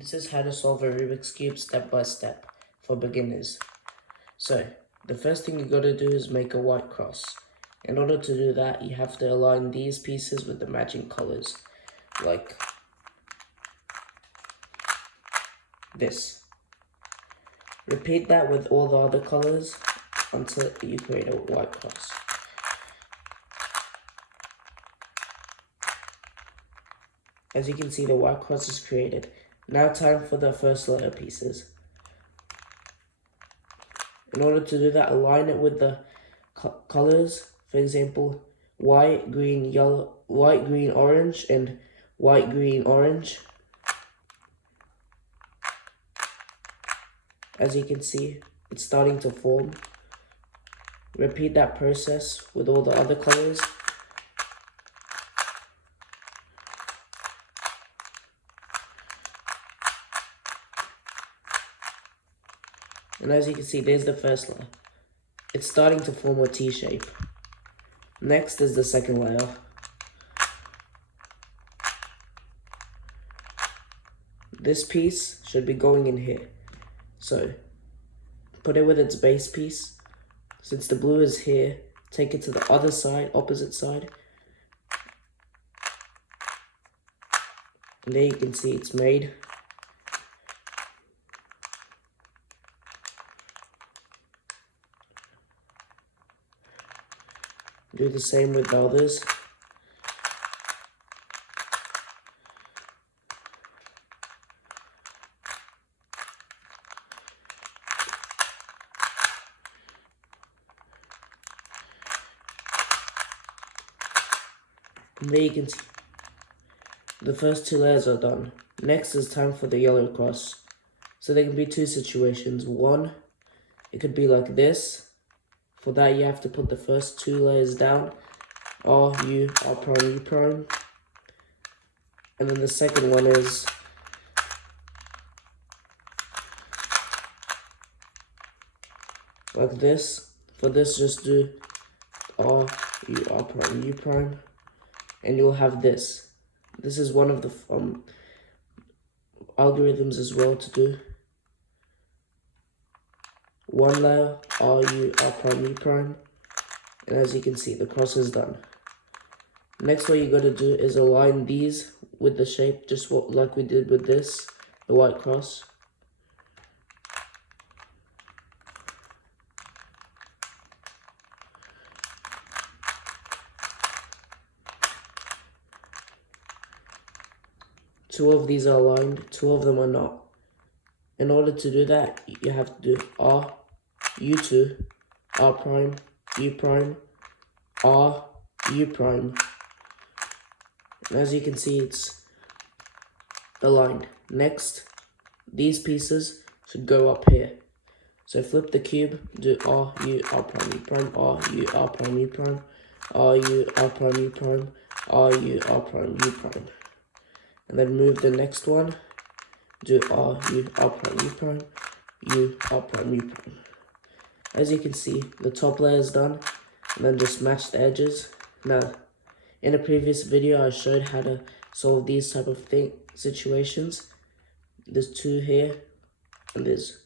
This is how to solve a Rubik's Cube step by step for beginners. So, the first thing you gotta do is make a white cross. In order to do that, you have to align these pieces with the matching colors, like this. Repeat that with all the other colors until you create a white cross. As you can see, the white cross is created. Now time for the first letter pieces. In order to do that, align it with the colors. For example, white, green, yellow, white, green, orange, and white, green, orange. As you can see, it's starting to form. Repeat that process with all the other colors. And as you can see, there's the first layer. It's starting to form a T shape. Next is the second layer. This piece should be going in here. So, put it with its base piece. Since the blue is here, take it to the other side, opposite side. And there you can see it's made. Do the same with the others. And there you can see the first two layers are done. Next is time for the yellow cross. So there can be two situations. One, it could be like this. For that, you have to put the first two layers down. R, U, R prime, U prime. And then the second one is like this. For this, just do R, U, R prime, U prime. And you'll have this. This is one of the algorithms as well to do. One layer, R, U, R prime, U prime. And as you can see, the cross is done. Next, what you gotta do is align these with the shape, just like we did with this, the white cross. Two of these are aligned, two of them are not. In order to do that, you have to do R, U2, R prime, U prime, R, U prime. And as you can see, it's aligned. Next, these pieces should go up here. So flip the cube, do R, U, R prime, U prime, R, U, R prime, U prime, R, U, R prime, U prime, R, U, R prime, U prime. And then move the next one, do R, U, R prime, U prime, U, R prime, U prime. As you can see, the top layer is done, and then just match the edges. Now, in a previous video, I showed how to solve these type of situations. There's two here, and there's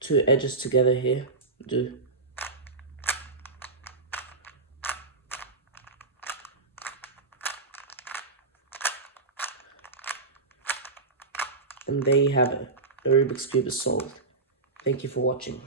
two edges together here. And there you have it. The Rubik's Cube is solved. Thank you for watching.